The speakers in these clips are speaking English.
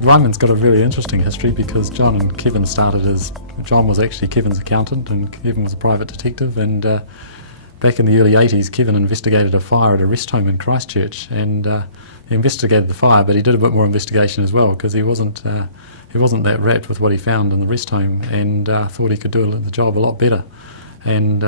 Ryman's got a really interesting history because John and Kevin started as, John was actually Kevin's accountant and Kevin was a private detective, and back in the early 80s Kevin investigated a fire at a rest home in Christchurch, and he investigated the fire, but he did a bit more investigation as well because he wasn't that wrapped with what he found in the rest home, and thought he could do the job a lot better. And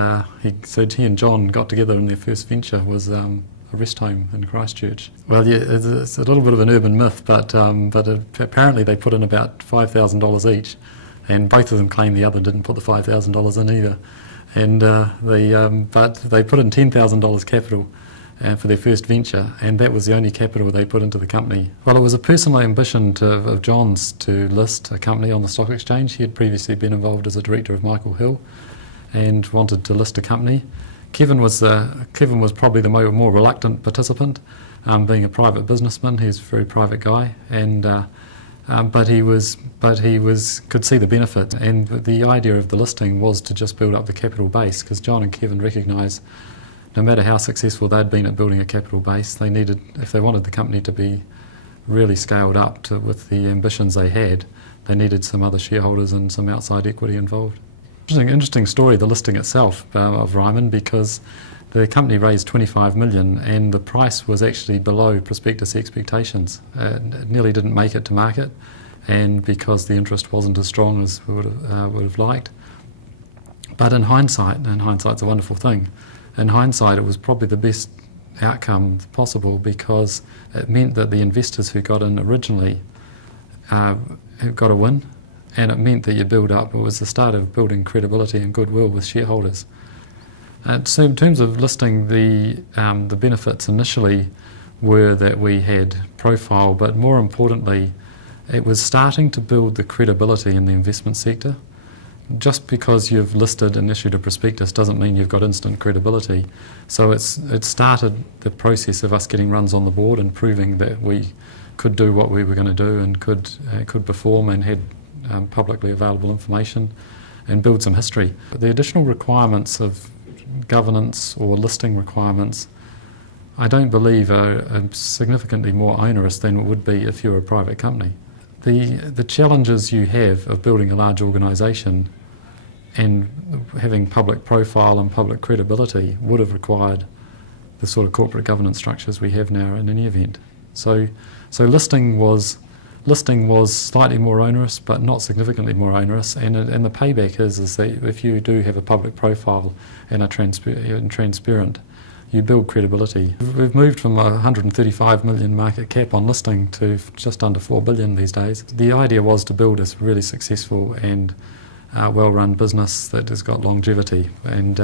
so he and John got together, and their first venture was a rest home in Christchurch. Well, yeah, it's a little bit of an urban myth, but apparently they put in about $5,000 each, and both of them claim the other didn't put the $5,000 in either. And but they put in $10,000 capital for their first venture, and that was the only capital they put into the company. Well, it was a personal ambition of John's to list a company on the stock exchange. He had previously been involved as a director of Michael Hill and wanted to list a company. Kevin was probably the more reluctant participant, being a private businessman. He's a very private guy, and but he could see the benefit. And the idea of the listing was to just build up the capital base, because John and Kevin recognised no matter how successful they'd been at building a capital base, they needed, if they wanted the company to be really scaled up with the ambitions they had, they needed some other shareholders and some outside equity involved. Interesting story, the listing itself of Ryman, because the company raised 25 million and the price was actually below prospectus expectations. It nearly didn't make it to market, and because the interest wasn't as strong as we would have liked. But in hindsight's a wonderful thing. In hindsight, it was probably the best outcome possible, because it meant that the investors who got in originally got a win. And it meant that you build up, it was the start of building credibility and goodwill with shareholders. So in terms of listing, the benefits initially were that we had profile, but more importantly, it was starting to build the credibility in the investment sector. Just because you've listed and issued a prospectus doesn't mean you've got instant credibility. So it started the process of us getting runs on the board and proving that we could do what we were going to do and could perform and had publicly available information and build some history. But the additional requirements of governance or listing requirements, I don't believe are significantly more onerous than it would be if you were a private company. The challenges you have of building a large organisation and having public profile and public credibility would have required the sort of corporate governance structures we have now in any event. So listing was slightly more onerous, but not significantly more onerous, and the payback is that if you do have a public profile and are transparent, you build credibility. We've moved from 135 million market cap on listing to just under 4 billion these days. The idea was to build a really successful and well-run business that has got longevity, and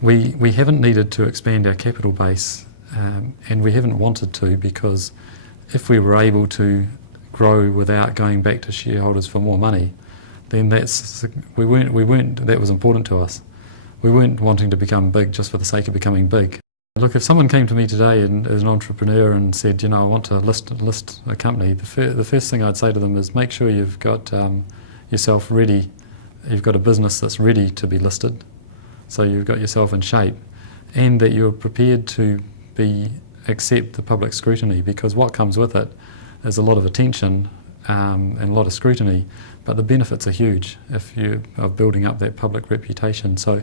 we haven't needed to expand our capital base, and we haven't wanted to, because if we were able to grow without going back to shareholders for more money, then that was important to us. We weren't wanting to become big just for the sake of becoming big. Look, if someone came to me today as an entrepreneur and said, you know, I want to list a company, the first thing I'd say to them is make sure you've got yourself ready, you've got a business that's ready to be listed, so you've got yourself in shape, and that you're prepared to accept the public scrutiny, because what comes with it is a lot of attention and a lot of scrutiny, but the benefits are huge if you are building up that public reputation. So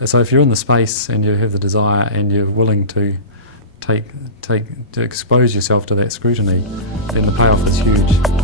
if you're in the space and you have the desire and you're willing to expose yourself to that scrutiny, then the payoff is huge.